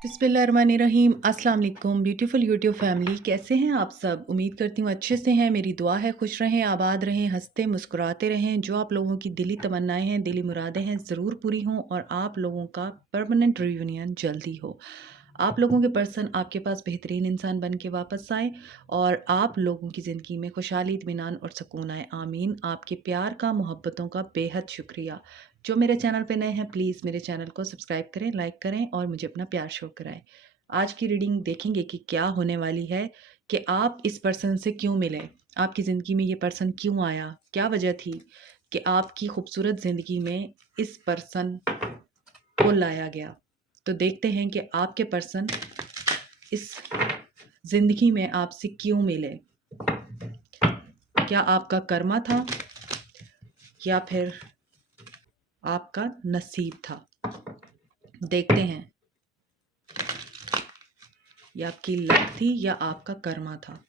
बिस्मिल्लाहिर्रहमानिर्रहीम। अस्सलाम वालेकुम ब्यूटीफुल यूट्यूब फैमिली, कैसे हैं आप सब? उम्मीद करती हूँ अच्छे से हैं। मेरी दुआ है खुश रहें, आबाद रहें, हंसते मुस्कुराते रहें। जो आप लोगों की दिली तमन्नाएं हैं, दिली मुरादें हैं, ज़रूर पूरी हों और आप लोगों का परमानेंट रियूनियन जल्दी हो। आप लोगों के पर्सन आपके पास बेहतरीन इंसान बन के वापस आए और आप लोगों की ज़िंदगी में खुशहाली, इत्मीनान और सुकून आए। आमीन। आपके प्यार का, मोहब्बतों का बेहद शुक्रिया। जो मेरे चैनल पे नए हैं, प्लीज़ मेरे चैनल को सब्सक्राइब करें, लाइक करें और मुझे अपना प्यार शो कराएं। आज की रीडिंग देखेंगे कि क्या होने वाली है, कि आप इस पर्सन से क्यों मिले, आपकी ज़िंदगी में ये पर्सन क्यों आया, क्या वजह थी कि आपकी खूबसूरत ज़िंदगी में इस पर्सन को लाया गया। तो देखते हैं कि आपके पर्सन इस ज़िंदगी में आपसे क्यों मिले। क्या आपका कर्मा था या फिर आपका नसीब था? देखते हैं ये आपकी लक थी या आपका कर्मा था।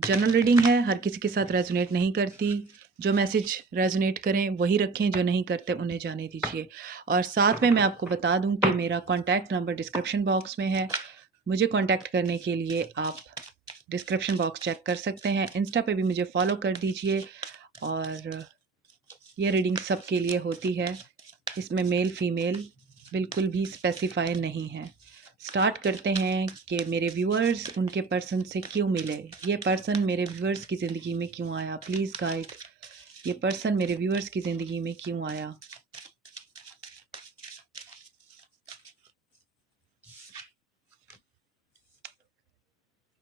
जनरल रीडिंग है, हर किसी के साथ रेजोनेट नहीं करती। जो मैसेज रेजोनेट करें वही रखें, जो नहीं करते उन्हें जाने दीजिए। और साथ में मैं आपको बता दूं कि मेरा कॉन्टैक्ट नंबर डिस्क्रिप्शन बॉक्स में है। मुझे कॉन्टैक्ट करने के लिए आप डिस्क्रिप्शन बॉक्स चेक कर सकते हैं। इंस्टा पे भी मुझे फॉलो कर दीजिए। और ये रीडिंग सबके लिए होती है, इसमें मेल फीमेल बिल्कुल भी स्पेसिफाई नहीं है। स्टार्ट करते हैं कि मेरे व्यूअर्स उनके पर्सन से क्यों मिले, ये पर्सन मेरे व्यूअर्स की ज़िंदगी में क्यों आया। प्लीज़ गाइड, ये पर्सन मेरे व्यूअर्स की ज़िंदगी में क्यों आया।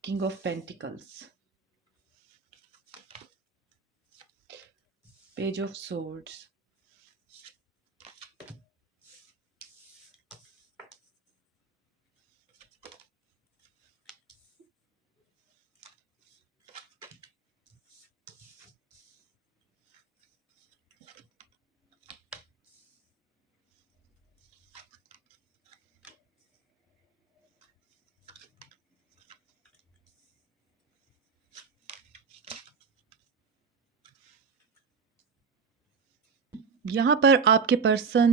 King of pentacles, page of swords, यहाँ पर आपके पर्सन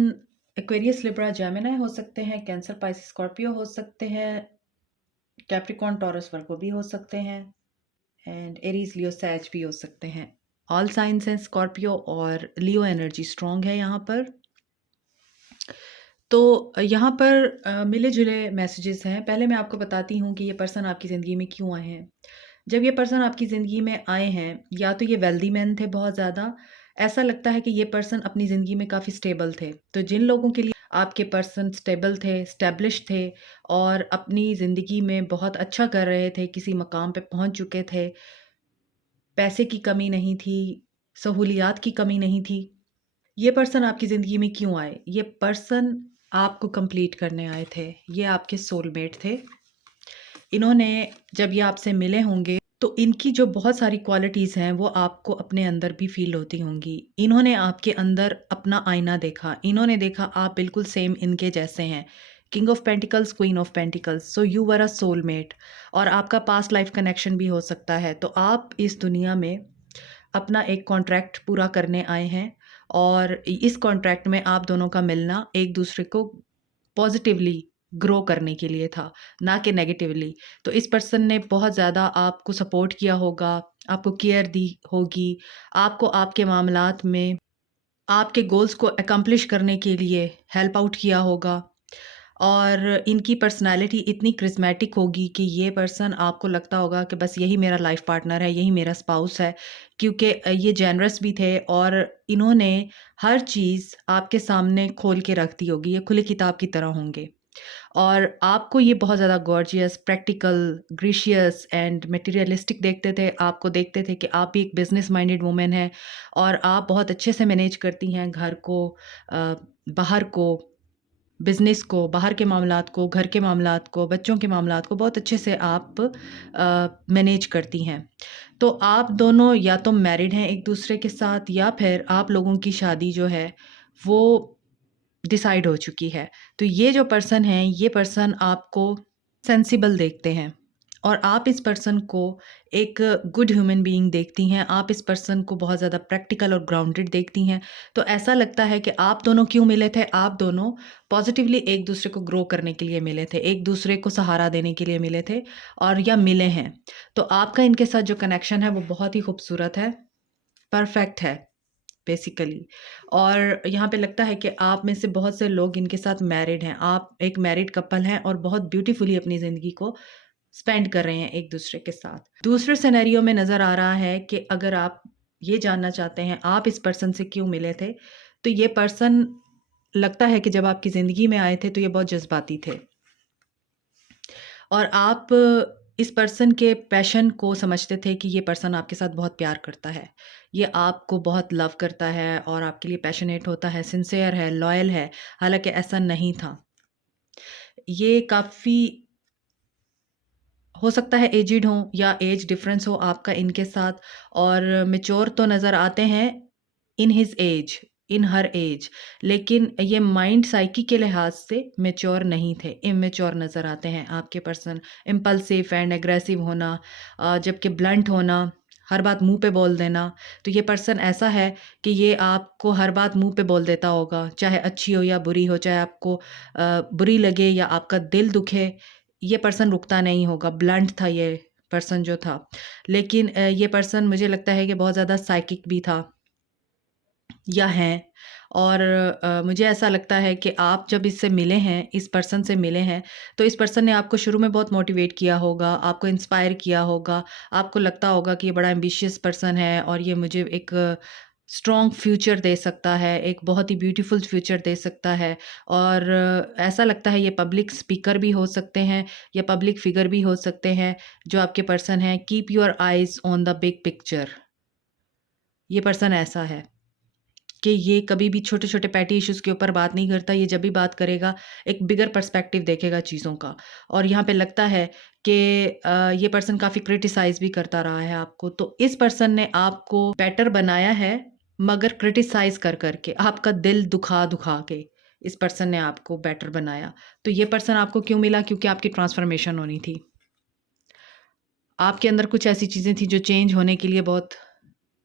एक्वेरियस, लिब्रा, जेमिनी हो सकते हैं, कैंसर, पाइसिस, स्कॉर्पियो हो सकते हैं, कैप्रिकॉर्न, टॉरस, वर्गो भी हो सकते हैं, एंड एरीज, लियो, सैज भी हो सकते हैं। ऑल साइंस हैं। स्कॉर्पियो और लियो एनर्जी स्ट्रॉन्ग है यहाँ पर। तो यहाँ पर मिले जुले मैसेजेस हैं। पहले मैं आपको बताती हूँ कि ये पर्सन आपकी ज़िंदगी में क्यों आए हैं। जब ये पर्सन आपकी ज़िंदगी में आए हैं, या तो ये वेल्दी मैन थे बहुत ज़्यादा, ऐसा लगता है कि ये पर्सन अपनी ज़िंदगी में काफ़ी स्टेबल थे। तो जिन लोगों के लिए आपके पर्सन स्टेबल थे, स्टैब्लिश थे और अपनी ज़िंदगी में बहुत अच्छा कर रहे थे, किसी मकाम पे पहुँच चुके थे, पैसे की कमी नहीं थी, सहूलियात की कमी नहीं थी, ये पर्सन आपकी ज़िंदगी में क्यों आए? ये पर्सन आपको कंप्लीट करने आए थे। ये आपके सोलमेट थे। इन्होंने जब ये आपसे मिले होंगे तो इनकी जो बहुत सारी क्वालिटीज़ हैं वो आपको अपने अंदर भी फ़ील होती होंगी। इन्होंने आपके अंदर अपना आईना देखा। इन्होंने देखा आप बिल्कुल सेम इनके जैसे हैं। King of pentacles, queen of pentacles, so you were a soulmate. और आपका पास्ट लाइफ कनेक्शन भी हो सकता है। तो आप इस दुनिया में अपना एक कॉन्ट्रैक्ट पूरा करने आए हैं और इस कॉन्ट्रैक्ट में आप दोनों का मिलना एक दूसरे को पॉजिटिवली ग्रो करने के लिए था, ना कि नेगेटिवली। तो इस पर्सन ने बहुत ज़्यादा आपको सपोर्ट किया होगा, आपको केयर दी होगी, आपको आपके मामलात में आपके गोल्स को अकम्प्लिश करने के लिए हेल्प आउट किया होगा। और इनकी पर्सनैलिटी इतनी क्रिस्मेटिक होगी कि ये पर्सन आपको लगता होगा कि बस यही मेरा लाइफ पार्टनर है, यही मेरा स्पाउस है। क्योंकि ये जेनरस भी थे और इन्होंने हर चीज़ आपके सामने खोल के रख दी होगी, ये खुली किताब की तरह होंगे। और आपको ये बहुत ज़्यादा gorgeous, practical, gracious and materialistic देखते थे। आपको देखते थे कि आप भी एक बिज़नेस माइंडेड वुमन हैं और आप बहुत अच्छे से मैनेज करती हैं घर को, बाहर को, बिज़नेस को, बाहर के मामलात को, घर के मामलात को, बच्चों के मामलात को बहुत अच्छे से आप मैनेज करती हैं। तो आप दोनों या तो मैरिड हैं एक-दूसरे के साथ या फिर आप लोगों की शादी जो है वो डिसाइड हो चुकी है। तो ये जो पर्सन हैं, ये पर्सन आपको सेंसिबल देखते हैं। और आप इस पर्सन को एक गुड ह्यूमन बीइंग देखती हैं, आप इस पर्सन को बहुत ज़्यादा प्रैक्टिकल और ग्राउंडेड देखती हैं। तो ऐसा लगता है कि आप दोनों क्यों मिले थे? आप दोनों पॉज़िटिवली एक-दूसरे को ग्रो करने के लिए मिले थे, एक-दूसरे को सहारा देने के लिए मिले थे और या मिले हैं। तो आपका इनके साथ जो कनेक्शन है वो बहुत ही खूबसूरत है, परफेक्ट है बेसिकली। और यहाँ पे लगता है कि आप में से बहुत से लोग इनके साथ मैरिड हैं। आप एक मैरिड कपल हैं और बहुत ब्यूटीफुली अपनी ज़िंदगी को स्पेंड कर रहे हैं एक दूसरे के साथ। दूसरे सिनेरियो में नज़र आ रहा है कि अगर आप ये जानना चाहते हैं आप इस पर्सन से क्यों मिले थे, तो ये पर्सन लगता है कि जब आपकी ज़िंदगी में आए थे तो ये बहुत जज़्बाती थे। और आप इस पर्सन के पैशन को समझते थे कि ये पर्सन आपके साथ बहुत प्यार करता है। ये आपको बहुत लव करता है और आपके लिए पैशनेट होता है, सिंसियर है, लॉयल है, हालाँकि ऐसा नहीं था। ये काफ़ी हो सकता है एजिड हों या एज डिफरेंस हो आपका इनके साथ और मैच्योर तो नज़र आते हैं इन हिज़ एज, इन हर एज, लेकिन ये माइंड साइकी के लिहाज से मैच्योर नहीं थे, इमैच्योर नज़र आते हैं आपके पर्सन। इम्पल्सिव एंड एग्रेसिव होना जबकि ब्लंट होना, हर बात मुँह पे बोल देना। तो ये पर्सन ऐसा है कि ये आपको हर बात मुँह पे बोल देता होगा, चाहे अच्छी हो या बुरी हो, चाहे आपको बुरी लगे या आपका दिल दुखे, ये पर्सन रुकता नहीं होगा। ब्लंट था ये पर्सन जो था। लेकिन ये पर्सन मुझे लगता है कि बहुत ज़्यादा साइकिक भी था या हैं। और मुझे ऐसा लगता है कि आप जब इससे मिले हैं, इस पर्सन से मिले हैं, तो इस पर्सन ने आपको शुरू में बहुत मोटिवेट किया होगा, आपको इंस्पायर किया होगा, आपको लगता होगा कि ये बड़ा एम्बिशियस पर्सन है और ये मुझे एक स्ट्रॉन्ग फ्यूचर दे सकता है, एक बहुत ही ब्यूटीफुल फ्यूचर दे सकता है। और ऐसा लगता है ये पब्लिक स्पीकर भी हो सकते हैं या पब्लिक फिगर भी हो सकते हैं, जो आपके पर्सन हैं। Keep your eyes on the big picture. ये पर्सन ऐसा है कि ये कभी भी छोटे-छोटे पैटी इश्यूज़ के ऊपर बात नहीं करता, ये जब भी बात करेगा, एक बिगर पर्सपेक्टिव देखेगा चीज़ों का। और यहाँ पे लगता है कि ये पर्सन काफ़ी क्रिटिसाइज़ भी करता रहा है आपको। तो इस पर्सन ने आपको बेटर बनाया है, मगर क्रिटिसाइज़ कर के, आपका दिल दुखा-दुखा के, इस पर्सन ने आपको बेटर बनाया। तो ये पर्सन आपको क्यों मिला? क्योंकि आपकी ट्रांसफ़ॉर्मेशन होनी थी। आपके अंदर कुछ ऐसी चीज़ें थी जो चेंज होने के लिए बहुत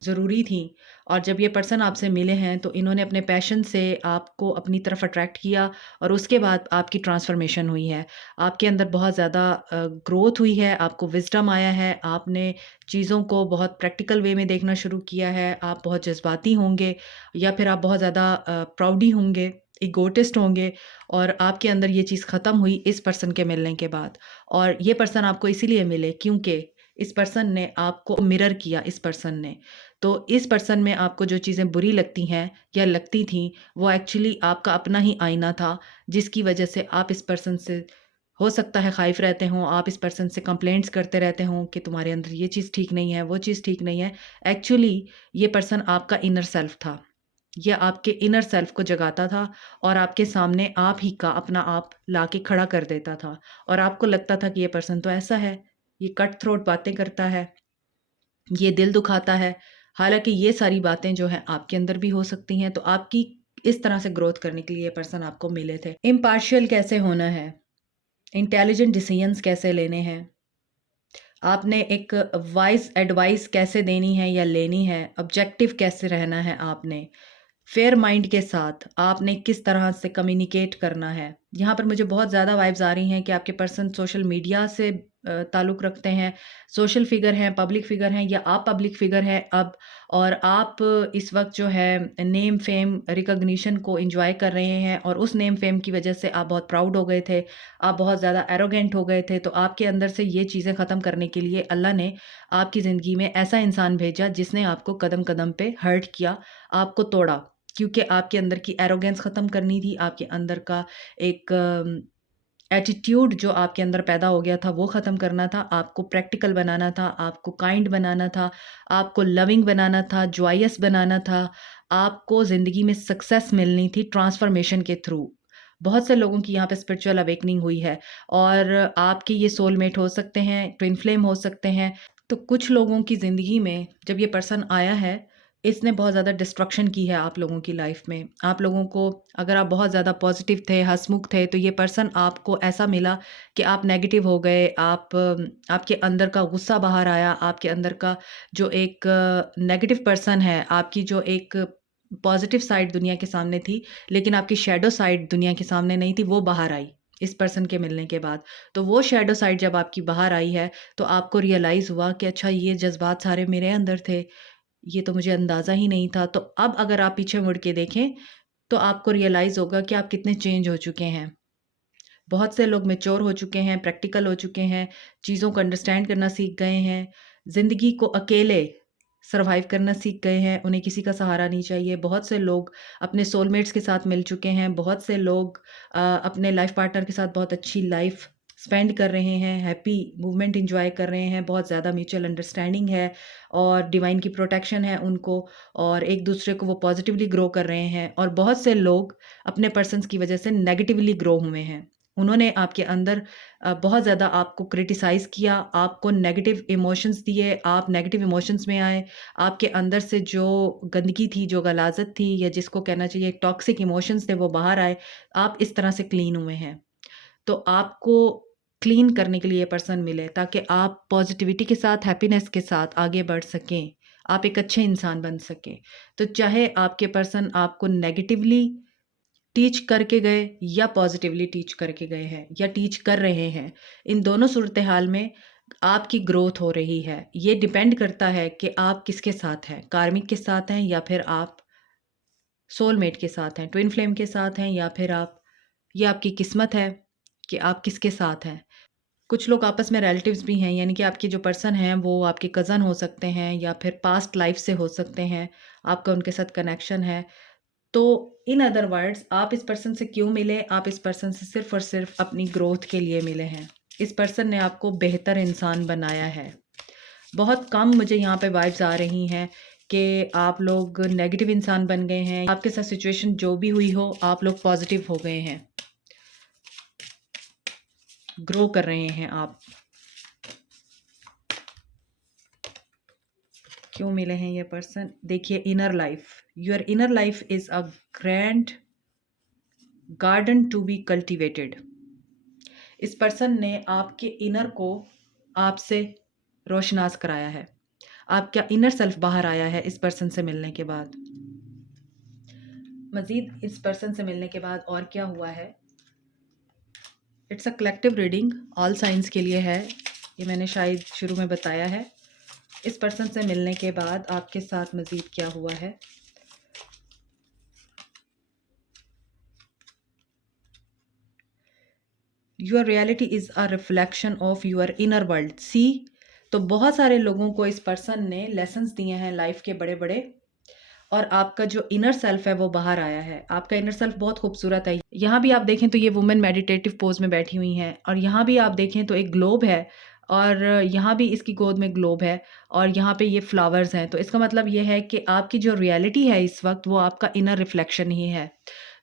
ज़रूरी थी। और जब ये पर्सन आपसे मिले हैं तो इन्होंने अपने पैशन से आपको अपनी तरफ अट्रैक्ट किया और उसके बाद आपकी ट्रांसफ़ॉर्मेशन हुई है। आपके अंदर बहुत ज़्यादा ग्रोथ हुई है, आपको विज़डम आया है, आपने चीज़ों को बहुत प्रैक्टिकल वे में देखना शुरू किया है, आप बहुत जज़्बाती होंगे या फिर आप बहुत ज़्यादा प्राउडी होंगे, इगोटिस्ट होंगे और आपके अंदर ये चीज़ ख़त्म हुई इस पर्सन के मिलने के बाद। और ये पर्सन आपको इसीलिए मिले क्योंकि इस पर्सन ने आपको मिरर किया इस पर्सन ने। तो इस पर्सन में आपको जो चीज़ें बुरी लगती हैं या लगती थीं, वो एक्चुअली आपका अपना ही आईना था, जिसकी वजह से आप इस पर्सन से हो सकता है ख़ाइफ़ रहते हों, आप इस पर्सन से कंप्लेंट्स करते रहते हों कि तुम्हारे अंदर ये चीज़ ठीक नहीं है, वो चीज़ ठीक नहीं है। एक्चुअली ये पर्सन आपका इनर सेल्फ था। ये आपके इनर सेल्फ को जगाता था और आपके सामने आप ही का अपना आप ला के खड़ा कर देता था और आपको लगता था कि ये पर्सन तो ऐसा है, ये कट थ्रोट बातें करता है, ये दिल दुखाता है। हालाँकि ये सारी बातें जो हैं आपके अंदर भी हो सकती हैं, तो आपकी इस तरह से ग्रोथ करने के लिए ये पर्सन आपको मिले थे। इम्पार्शियल कैसे होना है, इंटेलिजेंट डिसीजंस कैसे लेने हैं, आपने एक वाइज़ एडवाइस कैसे देनी है या लेनी है, ऑब्जेक्टिव कैसे रहना है आपने, फेयर माइंड के साथ आपने किस तरह से कम्युनिकेट करना है। यहाँ पर मुझे बहुत ज़्यादा वाइब्स आ रही हैं कि आपके पर्सन सोशल मीडिया से ताल्लुक़ रखते हैं, सोशल फ़िगर हैं, पब्लिक फ़िगर हैं या आप पब्लिक फ़िगर हैं अब और आप इस वक़्त जो है नेम, फ़ेम, रिकॉग्निशन को एन्जॉय कर रहे हैं और उस नेम, फ़ेम की वज़ह से आप बहुत प्राउड हो गए थे, आप बहुत ज़्यादा एरोगेंट हो गए थे। तो आपके अंदर से ये चीज़ें ख़त्म करने के लिए अल्लाह ने आपकी ज़िंदगी में ऐसा इंसान भेजा जिसने आपको कदम-कदम पे हर्ट किया, आपको तोड़ा। क्योंकि आपके अंदर की एरोगेंस ख़त्म करनी थी, आपके अंदर का एक एटीट्यूड जो आपके अंदर पैदा हो गया था, वो ख़त्म करना था, आपको प्रैक्टिकल बनाना था, आपको काइंड बनाना था, आपको लविंग बनाना था, जॉयस बनाना था, आपको ज़िंदगी में सक्सेस मिलनी थी ट्रांसफ़ॉर्मेशन के थ्रू। बहुत से लोगों की यहाँ पे स्पिरिचुअल अवेकनिंग हुई है और आपके ये सोलमेट हो सकते हैं, ट्विन फ्लेम हो सकते हैं। तो कुछ लोगों की ज़िंदगी में जब ये पर्सन आया है इसने बहुत ज़्यादा डिस्ट्रक्शन की है आप लोगों की लाइफ में। आप लोगों को, अगर आप बहुत ज़्यादा पॉजिटिव थे, हँसमुख थे, तो ये पर्सन आपको ऐसा मिला कि आप नेगेटिव हो गए। आपके अंदर का गुस्सा बाहर आया, आपके अंदर का जो एक नेगेटिव पर्सन है, आपकी जो एक पॉजिटिव साइड दुनिया के सामने थी, लेकिन आपकी शैडो साइड दुनिया के सामने नहीं थी, वो बाहर आई इस पर्सन के मिलने के बाद। तो वो शैडो साइड जब आपकी बाहर आई है, तो आपको रियलाइज़ हुआ कि अच्छा, ये जज़्बात सारे मेरे अंदर थे, ये तो मुझे अंदाज़ा ही नहीं था। तो अब अगर आप पीछे मुड़ के देखें, तो आपको रियलाइज़ होगा कि आप कितने चेंज हो चुके हैं। बहुत से लोग मैच्योर हो चुके हैं, प्रैक्टिकल हो चुके हैं, चीज़ों को अंडरस्टैंड करना सीख गए हैं, ज़िंदगी को अकेले सर्वाइव करना सीख गए हैं, उन्हें किसी का सहारा नहीं चाहिए। बहुत से लोग अपने सोलमेट्स के साथ मिल चुके हैं, बहुत से लोग अपने लाइफ़ पार्टनर के साथ बहुत अच्छी लाइफ़ स्पेंड कर रहे हैं, हैप्पी मूवमेंट एन्जॉय कर रहे हैं, बहुत ज़्यादा म्यूचुअल अंडरस्टैंडिंग है और डिवाइन की प्रोटेक्शन है उनको, और एक-दूसरे को वो पॉज़िटिवली ग्रो कर रहे हैं। और बहुत से लोग अपने पर्सन्स की वजह से नेगेटिवली ग्रो हुए हैं। उन्होंने आपके अंदर बहुत ज़्यादा आपको क्रिटिसाइज़ किया, आपको नेगेटिव इमोशंस दिए, आप नेगेटिव इमोशंस में आए, आपके अंदर से जो गंदगी थी, जो गलाज़त थी, या जिसको कहना चाहिए टॉक्सिक इमोशंस थे, वो बाहर आए। आप इस तरह से क्लीन हुए हैं। तो आपको क्लीन करने के लिए ये पर्सन मिले, ताकि आप पॉज़िटिविटी के साथ, हैप्पीनेस के साथ आगे बढ़ सकें, आप एक अच्छे इंसान बन सकें। तो चाहे आपके पर्सन आपको नेगेटिवली टीच करके गए या पॉजिटिवली टीच करके गए हैं या टीच कर रहे हैं, इन दोनों सूरत हाल में आपकी ग्रोथ हो रही है। ये डिपेंड करता है कि आप किसके साथ हैं, कार्मिक के साथ हैं या फिर आप सोलमेट के साथ हैं, ट्विन फ्लेम के साथ हैं, या फिर आप, ये आपकी किस्मत है कि आप किसके साथ हैं। कुछ लोग आपस में रिलेटिव्स भी हैं, यानी कि आपके जो पर्सन हैं वो आपके कज़न हो सकते हैं या फिर पास्ट लाइफ से हो सकते हैं, आपका उनके साथ कनेक्शन है। तो इन अदर वर्ड्स, आप इस पर्सन से क्यों मिले? आप इस पर्सन से सिर्फ़ और सिर्फ़ अपनी ग्रोथ के लिए मिले हैं। इस पर्सन ने आपको बेहतर इंसान बनाया है। बहुत कम मुझे यहाँ पे वाइब्स आ रही हैं कि आप लोग नेगेटिव इंसान बन गए हैं। आपके साथ सिचुएशन जो भी हुई हो, आप लोग पॉज़िटिव हो गए हैं। ग्रो कर रहे हैं आप। क्यों मिले हैं ये पर्सन? देखिए, inner life, your inner life is a grand garden to be cultivated. इस पर्सन ने आपके इनर को आपसे रोशनास कराया है। आपका इनर सेल्फ बाहर आया है इस पर्सन से मिलने के बाद। मज़ीद इस पर्सन से मिलने के बाद और क्या हुआ है? It's a collective reading, all science के लिए है। ये मैंने शायद शुरू में बताया है। इस पर्सन से मिलने के बाद आपके साथ मज़ीद क्या हुआ है? Your reality is a reflection of your inner world. See, तो बहुत सारे लोगों को इस पर्सन ने लेसन्स दिए हैं लाइफ के बड़े-बड़े, और आपका जो इनर सेल्फ है वो बाहर आया है। आपका इनर सेल्फ बहुत खूबसूरत है। यहाँ भी आप देखें तो ये वुमेन मेडिटेटिव पोज़ में बैठी हुई हैं, और यहाँ भी आप देखें तो एक ग्लोब है, और यहाँ भी इसकी गोद में ग्लोब है, और यहाँ पे ये फ्लावर्स हैं। तो इसका मतलब ये है कि आपकी जो रियलिटी है इस वक़्त, वो आपका इनर रिफ्लेक्शन ही है।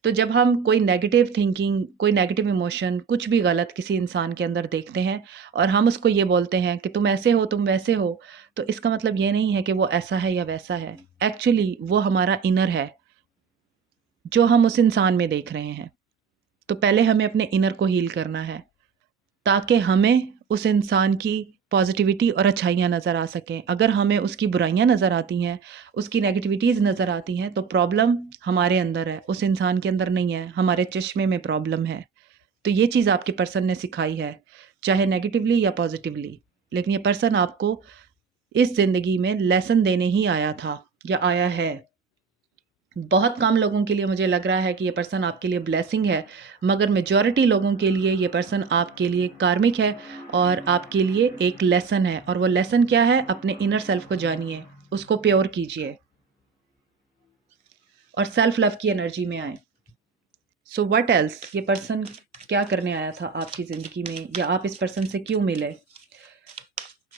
तो जब हम कोई नेगेटिव थिंकिंग, कोई नेगेटिव इमोशन, कुछ भी गलत किसी इंसान के अंदर देखते हैं और हम उसको ये बोलते हैं कि तुम ऐसे हो, तुम वैसे हो, तो इसका मतलब ये नहीं है कि वो ऐसा है या वैसा है। एक्चुअली वो हमारा इनर है, जो हम उस इंसान में देख रहे हैं। तो पहले हमें अपने इनर को हील करना है, ताकि हमें उस इंसान की पॉजिटिविटी और अच्छाइयाँ नज़र आ सकें। अगर हमें उसकी बुराइयाँ नज़र आती हैं, उसकी नेगेटिविटीज़ नज़र आती हैं, तो प्रॉब्लम हमारे अंदर है, उस इंसान के अंदर नहीं है, हमारे चश्मे में प्रॉब्लम है। तो ये चीज़ आपके पर्सन ने सिखाई है, चाहे नेगेटिवली या पॉजिटिवली। लेकिन ये पर्सन आपको इस ज़िंदगी में लेसन देने ही आया था या आया है। बहुत कम लोगों के लिए मुझे लग रहा है कि ये पर्सन आपके लिए ब्लेसिंग है, मगर मेजॉरिटी लोगों के लिए ये पर्सन आपके लिए कार्मिक है और आपके लिए एक लेसन है। और वो लेसन क्या है? अपने इनर सेल्फ को जानिए, उसको प्योर कीजिए और सेल्फ लव की एनर्जी में आए। सो व्हाट एल्स, ये पर्सन क्या करने आया था आपकी ज़िंदगी में, या आप इस पर्सन से क्यों मिले?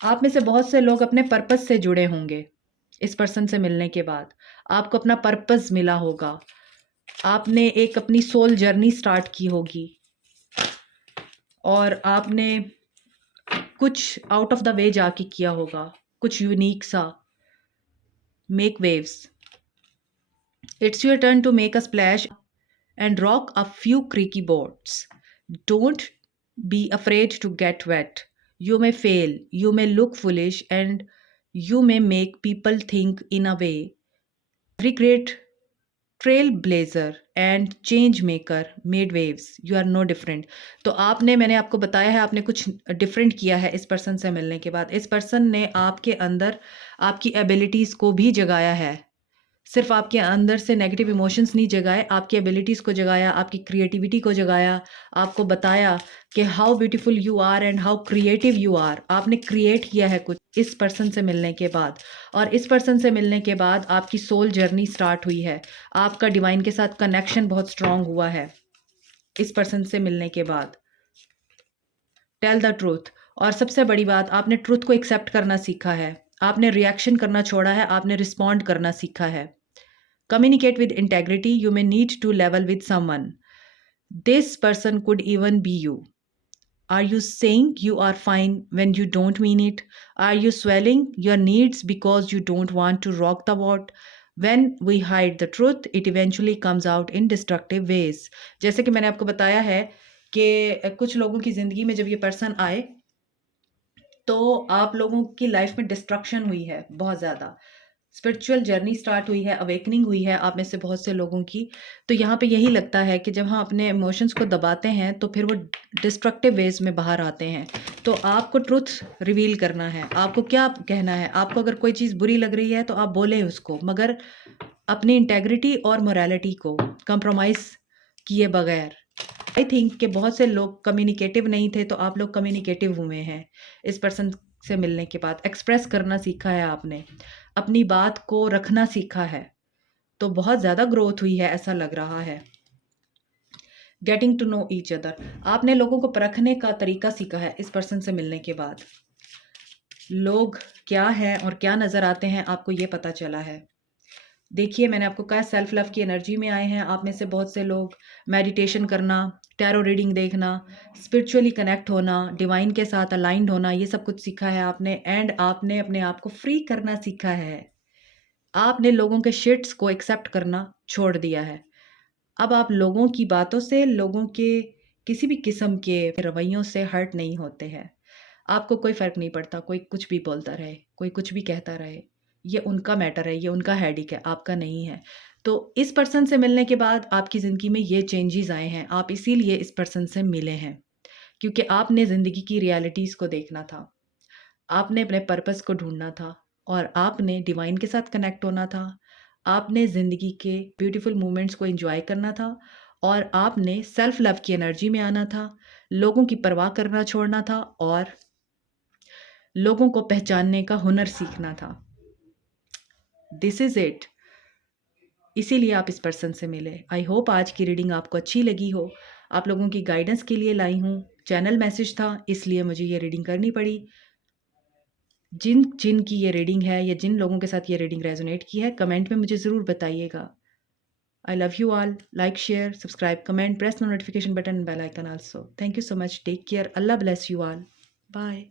आप में से बहुत से लोग अपने पर्पस से जुड़े होंगे। इस पर्सन से मिलने के बाद आपको अपना पर्पस मिला होगा, आपने एक अपनी सोल जर्नी स्टार्ट की होगी, और आपने कुछ आउट ऑफ द वे जाके किया होगा, कुछ यूनिक सा। Make waves, It's your turn to make a splash and rock a few creaky boards. Don't be afraid to get wet. You may fail, you may look foolish, and you may make people think in a way. Every great trailblazer and change maker made waves, you are no different. तो आपने, मैंने आपको बताया है, आपने कुछ different किया है इस पर्सन से मिलने के बाद। इस पर्सन ने आपके अंदर आपकी एबिलिटीज़ को भी जगाया है। सिर्फ आपके अंदर से नेगेटिव इमोशंस नहीं जगाए, आपकी एबिलिटीज़ को जगाया, आपकी क्रिएटिविटी को जगाया, आपको बताया कि how beautiful you are and how creative you are. आपने क्रिएट किया है कुछ इस पर्सन से मिलने के बाद, और इस पर्सन से मिलने के बाद आपकी सोल जर्नी स्टार्ट हुई है। आपका डिवाइन के साथ कनेक्शन बहुत स्ट्रांग हुआ है इस पर्सन से मिलने के बाद। Tell the truth. और सबसे बड़ी बात, आपने ट्रूथ को एक्सेप्ट करना सीखा है। आपने रिएक्शन करना छोड़ा है, आपने रिस्पॉन्ड करना सीखा है। Communicate with integrity. You may need to level with someone. This person could even be you. Are you saying you are fine when you don't mean it? Are you swelling your needs because you don't want to rock the boat? When we hide the truth, it eventually comes out in destructive ways. जैसे कि मैंने आपको बताया है कि कुछ लोगों की ज़िंदगी में जब ये पर्सन आए तो आप लोगों की लाइफ में डिस्ट्रक्शन हुई है बहुत ज़्यादा। स्पिरिचुअल जर्नी स्टार्ट हुई है, अवेकनिंग हुई है आप में से बहुत से लोगों की। तो यहाँ पे यही लगता है कि जब हम अपने इमोशंस को दबाते हैं तो फिर वो डिस्ट्रक्टिव वेज में बाहर आते हैं। तो आपको ट्रुथ रिवील करना है, आपको क्या कहना है। आपको अगर कोई चीज़ बुरी लग रही है तो आप बोलें उसको, मगर अपनी इंटेग्रिटी और मोरालिटी को कंप्रोमाइज़ किए बगैर। आई थिंक कि बहुत से लोग कम्युनिकेटिव नहीं थे, तो आप लोग कम्युनिकेटिव हुए हैं इस पर्सन से मिलने के बाद। एक्सप्रेस करना सीखा है आपने, अपनी बात को रखना सीखा है, तो बहुत ज़्यादा ग्रोथ हुई है ऐसा लग रहा है। Getting to know each other, आपने लोगों को परखने का तरीका सीखा है इस पर्सन से मिलने के बाद। लोग क्या हैं और क्या नज़र आते हैं आपको ये पता चला है। देखिए, मैंने आपको कहा सेल्फ लव की एनर्जी में आए हैं आप में से बहुत से लोग। मेडिटेशन करना, टैरो रीडिंग देखना, स्पिरिचुअली कनेक्ट होना, डिवाइन के साथ अलाइंड होना, ये सब कुछ सीखा है आपने। एंड आपने अपने आप को फ्री करना सीखा है। आपने लोगों के शिट्स को एक्सेप्ट करना छोड़ दिया है। अब आप लोगों की बातों से, लोगों के किसी भी किस्म के रवैयों से हर्ट नहीं होते हैं। आपको कोई फ़र्क नहीं पड़ता, कोई कुछ भी बोलता रहे, कोई कुछ भी कहता रहे। ये उनका मैटर है, ये उनका हेडेक है, आपका नहीं है। तो इस पर्सन से मिलने के बाद आपकी ज़िंदगी में ये चेंजेस आए हैं। आप इसीलिए इस पर्सन से मिले हैं, क्योंकि आपने ज़िंदगी की रियलिटीज़ को देखना था। आपने अपने पर्पस को ढूँढना था, और आपने डिवाइन के साथ कनेक्ट होना था। आपने ज़िंदगी के ब्यूटीफुल मोमेंट्स को एन्जॉय करना था, और आपने सेल्फ लव की एनर्जी में आना था। लोगों की परवाह करना छोड़ना था, और लोगों को पहचानने का हुनर सीखना था। This is it. इसीलिए आप इस पर्सन से मिले। आई होप आज की रीडिंग आपको अच्छी लगी हो। आप लोगों की गाइडेंस के लिए लाई हूँ। चैनल मैसेज था, इसलिए मुझे ये रीडिंग करनी पड़ी। जिन जिन की ये रीडिंग है, या जिन लोगों के साथ ये रीडिंग रेजोनेट की है, कमेंट में मुझे ज़रूर बताइएगा। I love you all. Like, share, subscribe, comment, press the notification button and bell icon also. Thank you so much. Take care. Allah bless you all. Bye.